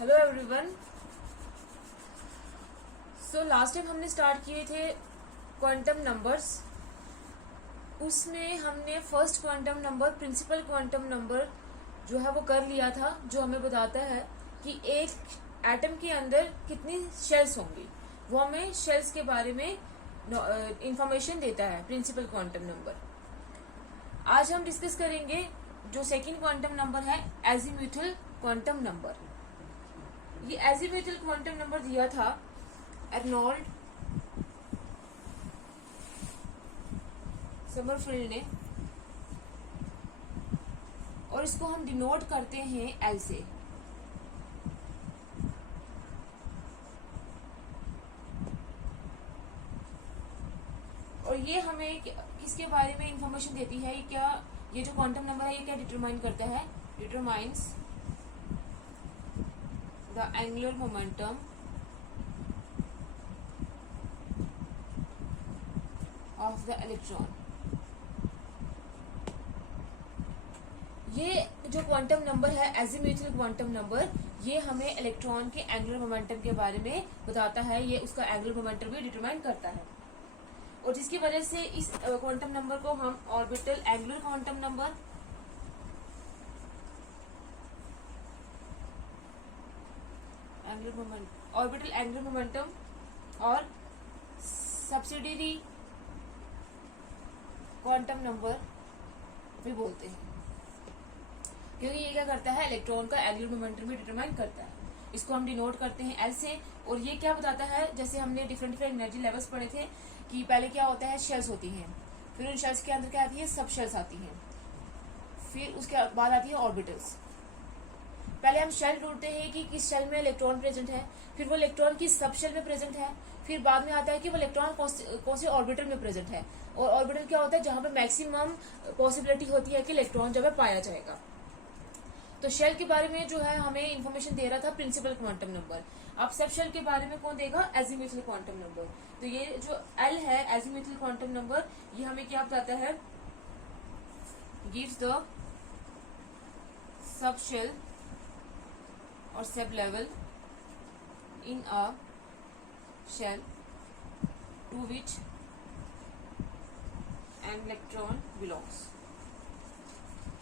Hello everyone. So last time हमने start किए थे क्वांटम नंबर्स। उसमें हमने first quantum number principal quantum number जो है वो कर लिया था, जो हमें बताता है कि एक एटम के अंदर कितनी शेल्स होंगी। वो हमें शेल्स के बारे में इंफॉर्मेशन देता है प्रिंसिपल क्वांटम नंबर। आज हम डिस्कस करेंगे जो सेकेंड क्वांटम नंबर है एजीम्यूथल क्वांटम नंबर। ये एजीम्यूथल क्वांटम नंबर दिया था अर्नोल्ड समरफील्ड ने, और इसको हम डिनोट करते हैं एल से। और ये हमें किसके बारे में इंफॉर्मेशन देती है? क्या ये जो क्वांटम नंबर है ये क्या डिटरमाइन करता है? Determines the angular momentum of the electron. ये जो क्वांटम नंबर है एजीम्यूथल क्वांटम नंबर, ये हमें इलेक्ट्रॉन के एंगुलर मोमेंटम के बारे में बताता है। ये उसका एंगुलर मोमेंटम भी डिटरमाइन करता है, और जिसकी वजह से इस क्वांटम नंबर को हम orbital angular quantum number, orbital angular momentum और सब्सिडियरी क्वांटम नंबर भी बोलते हैं, क्योंकि ये क्या करता है? इलेक्ट्रॉन का एंगुलर मोमेंटम भी डिटरमाइन करता है। इसको हम डिनोट करते हैं एल से। और ये क्या बताता है? जैसे हमने डिफरेंट डिफरेंट एनर्जी लेवल्स पढ़े थे कि पहले क्या होता है, शेल्स होती हैं, फिर उन शेल्स के अंदर क्या आती है, सब शेल्स आती हैं, फिर उसके बाद आती है ऑर्बिटल्स। पहले हम शेल ढूंढते हैं कि किस शेल में इलेक्ट्रॉन प्रेजेंट है, फिर वो इलेक्ट्रॉन किस सब शेल में प्रेजेंट है, फिर बाद में आता है कि वो इलेक्ट्रॉन कौन से ऑर्बिटल में प्रेजेंट है। और ऑर्बिटल क्या होता है? जहां पे मैक्सिमम पॉसिबिलिटी होती है कि इलेक्ट्रॉन जब पाया जाएगा। तो शेल के बारे में जो है हमें इंफॉर्मेशन दे रहा था प्रिंसिपल क्वांटम नंबर। अब सब शेल के बारे में कौन देगा? Azimuthal quantum number. तो ये जो एल है एजीम्यूथल क्वांटम नंबर, ये हमें क्या बताता है? गिव्स द सब शेल और sub level in a shell to which an electron belongs.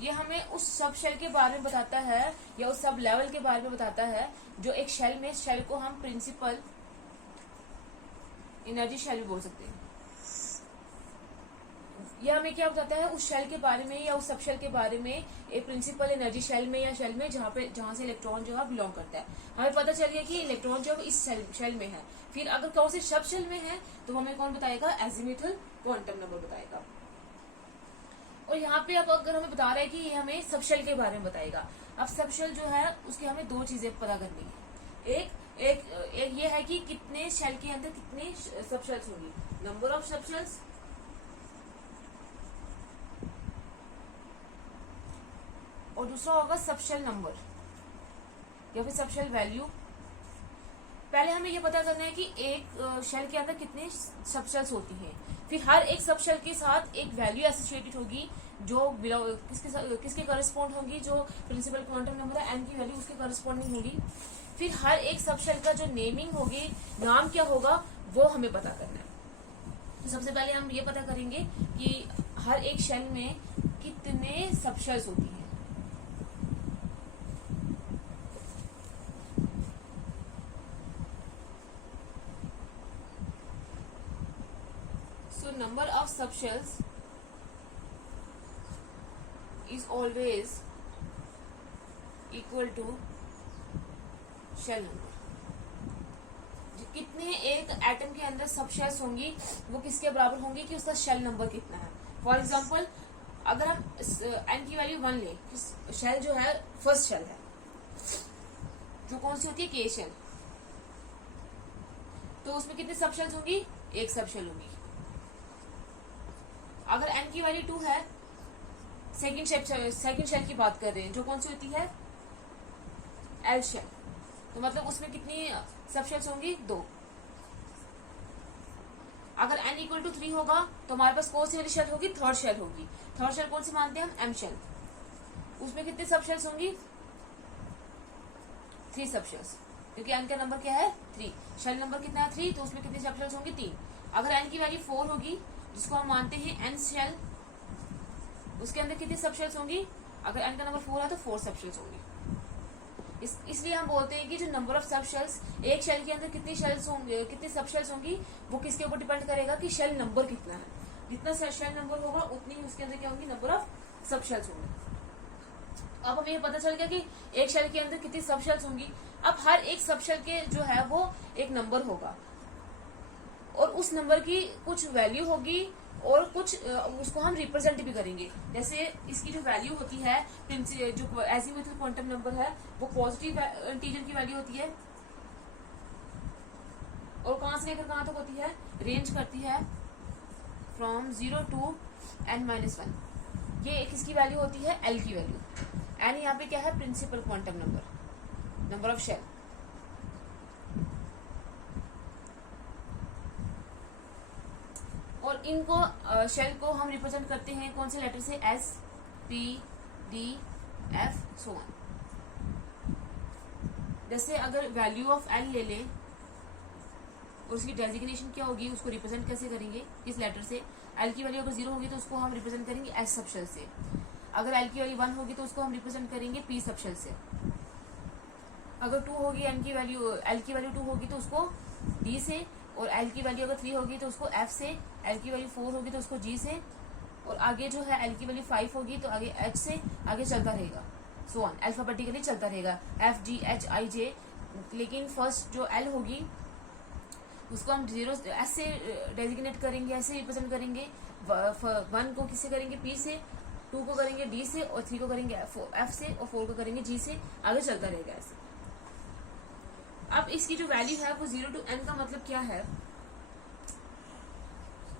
ये हमें उस सब शेल के बारे में बताता है या उस सब लेवल के बारे में बताता है जो एक शेल में, शेल को हम प्रिंसिपल एनर्जी शेल भी बोल सकते हैं। यह हमें क्या बताता है? उस शेल के बारे में या उस सब शेल के बारे में, एक प्रिंसिपल एनर्जी शेल में या शेल में जहां से इलेक्ट्रॉन जो है बिलोंग करता है। हमें पता चल गया कि इलेक्ट्रॉन जो इस शेल में है। फिर अगर कौन से सब शेल में है तो हमें कौन बताएगा? एजीम्यूथल क्वांटम नंबर बताएगा। और यहाँ पे अब अगर हमें बता रहा है कि ये हमें सब शेल के बारे में बताएगा। अब सब शेल जो है उसके हमें दो चीजें पता करनी है। एक ये है कि कितने शेल के अंदर कितने सब शेल्स होंगी, नंबर ऑफ सब शेल्स, और दूसरा होगा सब शेल नंबर या फिर सब शेल वैल्यू। पहले हमें ये पता करना है कि एक शेल के अंदर कितने सब शेल्स होती हैं। फिर हर एक सब शेल के साथ एक वैल्यू एसोसिएटेड होगी जो किसके करस्पॉन्ड होगी, जो प्रिंसिपल क्वांटम नंबर है एन की वैल्यू उसके करस्पॉन्डिंग होगी। फिर हर एक सब शेल का जो नेमिंग होगी, नाम क्या होगा, वो हमें पता करना है। तो सबसे पहले हम ये पता करेंगे कि हर एक शेल में कितने सब शेल्स होती हैं। So number of subshells is always equal to shell number। कितने एक एटम के अंदर सब शेल्स होंगी वो किसके बराबर होंगी कि उसका शेल नंबर कितना है। फॉर एग्जाम्पल अगर हम एन की वैल्यू 1 ले, शेल जो है फर्स्ट शेल है जो कौन सी होती है? के शेल। तो उसमें कितने सब शेल्स होंगी? एक सब शेल होगी। अगर एन की वैल्यू 2 है, सेकेंड शेल की बात कर रहे हैं जो कौन सी होती है? L shell. तो मतलब उसमें कितनी सब शेल्स होंगी? 2। अगर n इक्वल टू 3 होगा तो हमारे पास कौन सी वाली शेल होगी? थर्ड शेल होगी। थर्ड शेल कौन सी मानते हैं हम? M shell. उसमें कितने सब शेल्स होंगी? 3 सबशेल्स, क्योंकि n का नंबर क्या है 3, शेल नंबर कितना है 3, तो उसमें कितनी सबशेल्स होंगी 3। अगर n की वैल्यू 4 होगी, जिसको हम मानते हैं n शेल, उसके अंदर कितनी सबशेल्स होंगी, अगर n का नंबर 4 है तो 4 सबशेल्स होंगी। इसलिए हम बोलते हैं कि जो नंबर ऑफ सब शेल्स, एक शेल के अंदर कितनी शेल्स होंगे, कितनी सब शेल्स होंगी, वो किसके ऊपर डिपेंड करेगा कि शेल नंबर कितना है। जितना शेल नंबर होगा उतनी ही उसके अंदर क्या होंगी, नंबर ऑफ सब शेल्स होंगे। अब हमें ये पता चल गया कि एक शेल के अंदर कितनी सब शेल्स होंगी। अब हर एक सब शेल के जो है वो एक नंबर होगा, और उस नंबर की कुछ वैल्यू होगी और कुछ उसको हम रिप्रेजेंट भी करेंगे। जैसे इसकी जो वैल्यू होती है, जो एजीमुथल क्वांटम नंबर है, वो पॉजिटिव इंटीजर की वैल्यू होती है, और कहां से लेकर कहां तक होती है, रेंज करती है फ्रॉम 0 to n-1। ये किसकी वैल्यू होती है, एल की वैल्यू। एन यहाँ पे क्या है, principal quantum number, number of shell. और इनको शेल को हम रिप्रेजेंट करते हैं कौन से लेटर से, S, P, D, F, so on. जैसे अगर वैल्यू ऑफ एल ले लें और उसकी डेजिग्नेशन क्या होगी, उसको रिप्रेजेंट कैसे करेंगे, किस लेटर से। एल की वैल्यू अगर 0 होगी तो उसको हम रिप्रेजेंट करेंगे एस सबशेल से। अगर एल की वैल्यू 1 होगी तो उसको हम रिप्रेजेंट करेंगे पी सबशेल से। अगर 2 होगी, एन की वैल्यू, एल की वैल्यू 2 होगी तो उसको डी से, और एल की वैल्यू अगर 3 होगी तो उसको एफ से, एल की वैल्यू 4 होगी तो उसको जी से, और आगे जो है एल की वैल्यू 5 होगी तो आगे एच से, आगे चलता रहेगा, सो ऑन, अल्फाबेटिकली चलता रहेगा, एफ, जी, एच, आई, जे। लेकिन फर्स्ट जो एल होगी उसको हम 0 एस से डेजिग्नेट करेंगे, ऐसे रिप्रेजेंट करेंगे। 1 को किससे करेंगे, पी से, 2 को करेंगे डी से, और 3 को करेंगे एफ से, और 4 को करेंगे जी से, आगे चलता रहेगा ऐसे। अब इसकी जो वैल्यू है वो 0 to n का मतलब क्या है।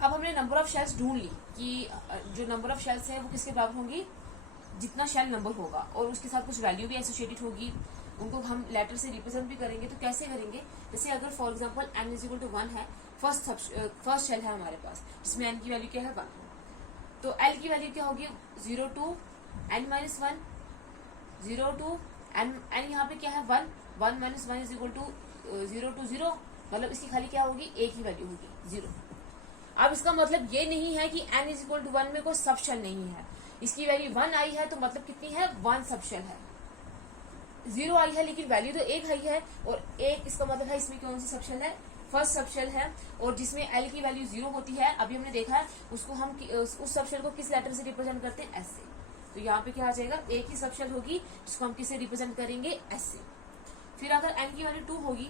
अब हमने नंबर ऑफ शेल्स ढूंढ ली कि जो नंबर ऑफ शेल्स है वो किसके बराबर होंगी, जितना शेल नंबर होगा, और उसके साथ कुछ वैल्यू भी एसोसिएटेड होगी। उनको हम लेटर से रिप्रेजेंट भी करेंगे। तो कैसे करेंगे, जैसे अगर for example n is equal to 1 है, फर्स्ट शेल है हमारे पास, जिसमें n की वैल्यू क्या है 1, तो l की वैल्यू क्या होगी 0 to n-1, 0 to n यहाँ पे क्या है 1, 1 - 1 इज इक्वल टू 0 to 0, मतलब इसकी खाली क्या होगी, एक ही वैल्यू होगी 0। अब इसका मतलब ये नहीं है कि n इज इक्वल टू 1 में कोई सब शेल नहीं है। इसकी वैल्यू 1 आई है तो मतलब कितनी है, 1 सब शेल है। 0 आई है लेकिन वैल्यू तो 1 आई है, और 1 इसका मतलब है इसमें कौन सी सब शेल है, फर्स्ट सब शेल है, और जिसमें l की वैल्यू 0 होती है, अभी हमने देखा है उसको हम उस सब शेल को किस लेटर से रिप्रेजेंट करते हैं, s से। तो यहाँ पे क्या आ जाएगा, एक ही सब शेल होगी जिसको हम किससे रिप्रेजेंट करेंगे, s से। फिर अगर n की वैल्यू 2 होगी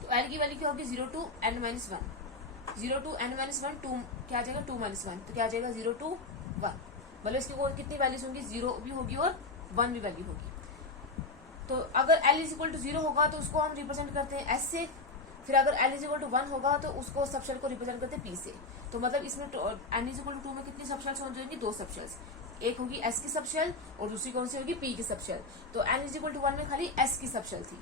तो l की वैल्यू क्या होगी 0 to n-1, 0 to n-1, 2 क्या आ जाएगा 2-1, तो क्या आ जाएगा 0 to 1, मतलब इसकी कितनी वैल्यूज होंगी, 0 भी होगी और 1 भी वैल्यू होगी। तो अगर l इज इक्वल टू 0 होगा तो उसको हम रिप्रेजेंट करते हैं s से। फिर अगर l इज इक्वल टू 1 होगा तो उसको सब शेल को रिप्रेजेंट करते हैं p से। तो मतलब इसमें n इज इक्वल टू 2 में कितनी सब शेल्स हो जाएंगी, 2 सब शेल्स, एक होगी s की सब शेल और दूसरी कौन सी होगी, p की सब शेल। तो n इज इक्वल टू 1 में खाली s की सब शेल थी।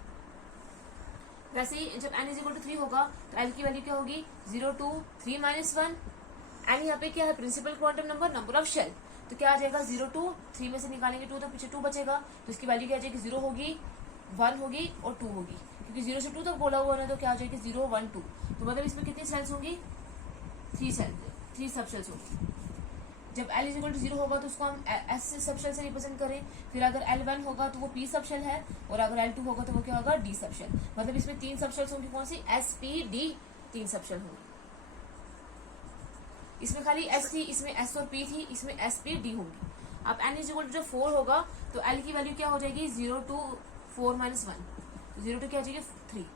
वैसे ही जब n इज इक्वल टू 3 होगा तो l की वैल्यू क्या होगी 0 to 3-1। n यहाँ पे क्या है, principal quantum number, number of shell, तो क्या आ जाएगा 0 to 3 में से निकालेंगे 2 तो पीछे 2 बचेगा, तो इसकी वैल्यू क्या आ जाएगी, 0 होगी, 1 होगी और 2 होगी, क्योंकि 0 से 2 तक बोला हुआ है, तो क्या आ जाएगी 0, 1, 2। तो मतलब इसमें कितनी सेल्स होंगी, 3 सब शेल्स होंगी। जब l इज इक्वल टू 0 होगा तो उसको हम s सब शेल से रिप्रेजेंट करें। फिर अगर l1 होगा तो वो p सब शेल है, और अगर l2 होगा तो वो क्या होगा, d सब शेल। मतलब इसमें 3 सब शेल्स होंगी, कौन सी, s, p, d, 3 सब शेल होंगी। इसमें खाली s थी, इसमें s और p थी, इसमें s, p, d होंगी। अब n इज इक्वल टू जब 4 होगा तो l की वैल्यू क्या हो जाएगी, 0 to 4-1, 0 to क्या हो जाएगी 3,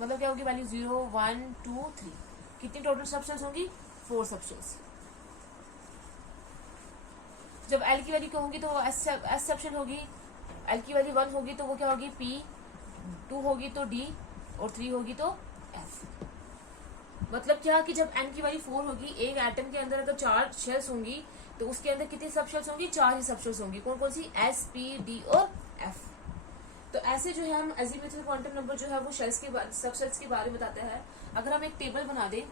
मतलब क्या होगी वैल्यू 0, 1, 2, 3। कितनी टोटल सब शेल्स होंगी, 4 सब शेल्स। जब l की वैल्यू क्या होगी तो s सब शेल होगी, l की वैल्यू 1 होगी तो वो क्या होगी p, 2 होगी तो d, और 3 होगी तो f। मतलब क्या कि जब n की वैल्यू 4 होगी, एक एटम के अंदर अगर 4 शेल्स होंगी तो उसके अंदर कितनी सब शेल्स होंगी, 4 ही सब शेल्स होंगी। कौन कौन सी, s, p, d और f। तो ऐसे जो है हम अजीमुथल क्वांटम नंबर जो है वो शेल्स के सब शेल्स के बारे में बताता है। अगर हम एक टेबल बना दें,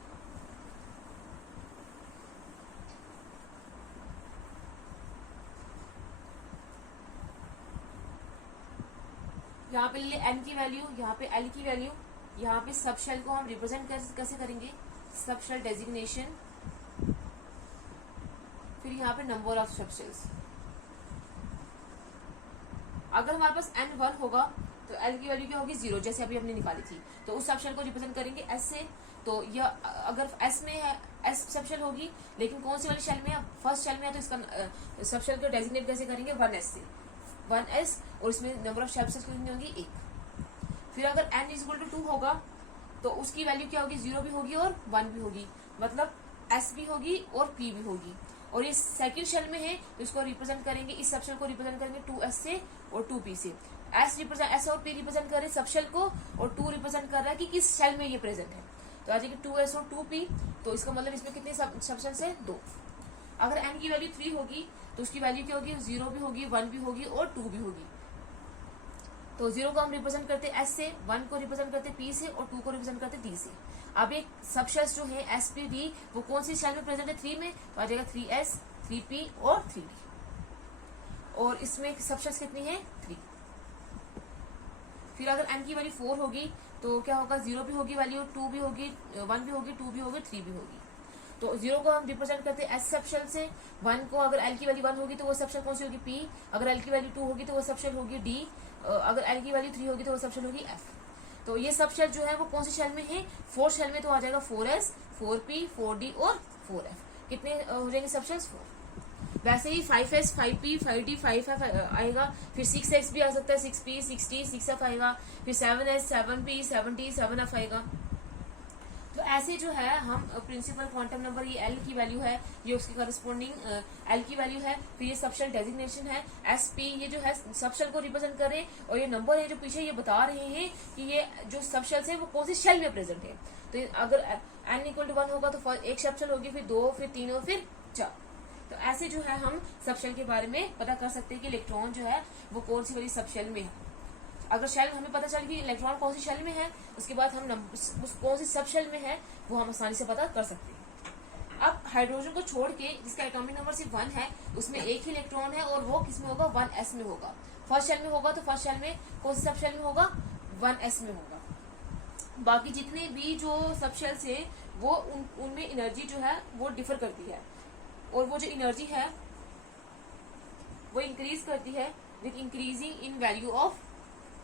यहाँ पे ले एन की वैल्यू, यहाँ पे एल की वैल्यू, यहाँ पे सब शेल को हम रिप्रेजेंट कैसे करेंगे, सब शेल डेजिग्नेशन, फिर यहाँ पे नंबर ऑफ सब शेल्स। अगर हमारे पास n 1 होगा तो l की वैल्यू क्या होगी 0, जैसे अभी हमने निकाली थी, तो उस सब शेल को रिप्रेजेंट करेंगे s से। तो यह अगर s में है, s सब शेल होगी, लेकिन कौन सी वाली शेल में है, फर्स्ट शेल में है, तो इसका सब शेल को डेजिग्नेट कैसे करेंगे 1s से, 1s, और इसमें नंबर ऑफ सब शेल्स कितनी होंगी 1। फिर अगर n इक्वल टू 2 होगा तो उसकी वैल्यू क्या होगी, 0 भी होगी और 1 भी होगी, मतलब s भी होगी और p भी होगी। और ये सेकंड शेल में है तो इसको रिप्रेजेंट करेंगे, इस सब शेल को रिप्रेजेंट करेंगे 2s से और 2p से। s और p रिप्रेजेंट कर रहे हैं सब शेल को, और 2 रिप्रेजेंट कर रहा है कि किस शेल में ये प्रेजेंट है। तो आ जाएगी 2s और 2p, तो इसका मतलब इसमें कितने सब शेल्स है 2। अगर n की वैल्यू 3 होगी तो उसकी वैल्यू क्या होगी, 0 भी होगी, 1 भी होगी और 2 भी होगी। तो 0 को हम रिप्रेजेंट करते हैं s से, 1 को रिप्रेजेंट करते हैं p से, और 2 को रिप्रेजेंट करते हैं d से। अब एक सब शेल्स जो है s p d, वो कौन सी शेल में प्रेजेंट है 3 में, तो आ जाएगा 3s, 3p और 3d। और इसमें सब शेल्स कितनी है 3। फिर अगर n की वैल्यू 4 होगी तो क्या होगा, 0 भी होगी वैल्यू, 2 भी होगी, 1 भी होगी, 2 भी होगी, 3 भी होगी। तो 0 को हम रिप्रेजेंट करते हैं s सब शेल से, 1 को अगर l की वैल्यू 1 होगी तो वो सब शेल कौन सी होगी p, अगर l की वैल्यू 2 होगी तो वो सब शेल होगी d, अगर l की वैल्यू 3 होगी तो वो सब शेल होगी f। तो ये सब शेल जो है वो कौन सी शेल में है, 4 शेल में, तो आ जाएगा 4s, 4p, 4d और 4f। कितने हो जाएंगे सब शेल्स 4। वैसे ही 5s, 5p, 5d, 5f आएगा, फिर 6x भी आ सकता है, 6p, 6d, 6f आएगा, फिर 7s, 7p, 7d, 7f आएगा। तो ऐसे जो है हम प्रिंसिपल क्वांटम नंबर, ये l की वैल्यू है, ये उसकी करस्पॉन्डिंग l की वैल्यू है, फिर ये सब शेल डेजिग्नेशन है sp, ये जो है सब शेल को रिप्रेजेंट कर रहे हैं, और ये नंबर है जो पीछे ये बता रहे हैं कि ये जो सब शेल्स है वो कौन सी शेल में प्रेजेंट है। तो अगर n इक्वल टू 1 होगा तो एक सब शेल होगी, फिर 2, फिर 3 और फिर 4। तो ऐसे जो है हम सब शेल के बारे में पता कर सकते हैं कि इलेक्ट्रॉन जो है वो कौन सी वाली सब शेल में है। अगर शेल हमें पता चल कि इलेक्ट्रॉन कौन सी शेल में है, उसके बाद हम उस कौन सी सब शेल में है वो हम आसानी से पता कर सकते हैं। अब हाइड्रोजन को छोड़ के जिसका एटॉमिक नंबर सिर्फ 1 है, उसमें एक ही इलेक्ट्रॉन है, और वो किसमें होगा 1s में होगा। फर्स्ट शेल में होगा तो फर्स्ट शेल में कौन सी सब शेल में होगा 1s में होगा। बाकी जितने भी जो सब शेल्स है वो उनमें एनर्जी जो है वो डिफर करती है, और वो जो एनर्जी है वो इंक्रीज करती है with increasing in value of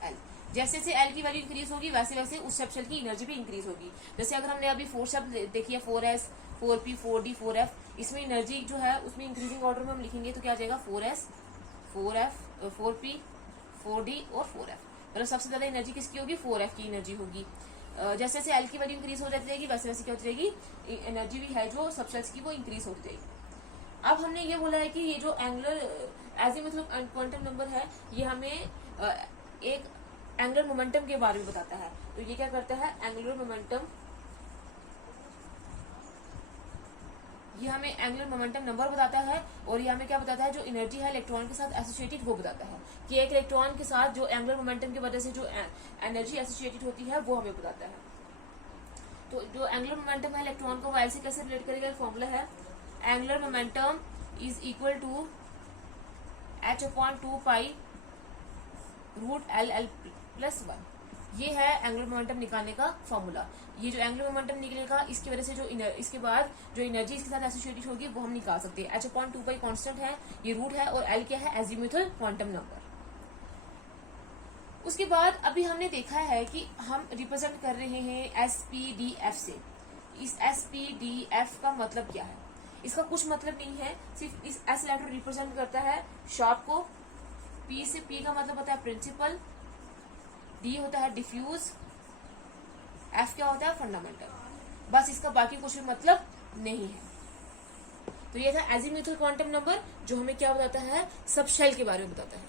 L। जैसे जैसे L की वैल्यू इंक्रीज होगी वैसे वैसे उस सब शेल की एनर्जी भी इंक्रीज होगी। जैसे अगर हमने अभी 4 शब्द देखी है, 4s, 4p, 4d, 4f, इसमें एनर्जी जो है उसमें इंक्रीजिंग ऑर्डर में हम लिखेंगे तो क्या आ जाएगा 4s, 4f, 4p, 4d और 4f। मतलब सबसे ज्यादा एनर्जी किसकी होगी, 4f की एनर्जी होगी। जैसे जैसे L की वैल्यू इंक्रीज हो जाती रहेगी वैसे वैसे क्या होती रहेगी, एनर्जी भी है जो सब शेल्स की वो इंक्रीज होती रहेगी। अब हमने ये बोला है कि ये जो एंगुलर एजीमुथल क्वांटम नंबर है ये हमें एक एंगुलर मोमेंटम के बारे में बताता है। तो ये क्या करता है, एंगुलर मोमेंटम, ये हमें एंगुलर मोमेंटम नंबर बताता है, और ये हमें क्या बताता है, जो एनर्जी है इलेक्ट्रॉन के साथ एसोसिएटेड वो बताता है कि एक इलेक्ट्रॉन के साथ जो एंगुलर मोमेंटम की वजह से जो एनर्जी एसोसिएटेड होती है वो हमें बताता है। तो जो एंगुलर मोमेंटम है इलेक्ट्रॉन को वाई से कैसे रिलेट करेगा, फॉर्मूला है angular momentum is equal to h/2 pi √LL+1। ये है एंगुलर मोमेंटम निकालने का फॉर्मूला। ये जो एंगुलर मोमेंटम निकलेगा इसकी वजह से जो इसके बाद जो एनर्जी इसके साथ एसोसिएटेड होगी वो हम निकाल सकते हैं। h/2 पाई कांस्टेंट है, ये रूट है, और L क्या है, एजीमुथल क्वांटम नंबर। उसके बाद अभी हमने देखा है कि हम रिप्रेजेंट कर रहे हैं SPDF से। इस SPDF का मतलब क्या है, इसका कुछ मतलब नहीं है, सिर्फ इस S लेटर रिप्रेजेंट करता है शार्प को, P से P का मतलब होता है प्रिंसिपल, D होता है डिफ्यूज, F क्या होता है फंडामेंटल। बस इसका बाकी कुछ भी मतलब नहीं है। तो ये था एजीमुथल क्वांटम नंबर जो हमें क्या बताता है, सब शेल के बारे में बताता है।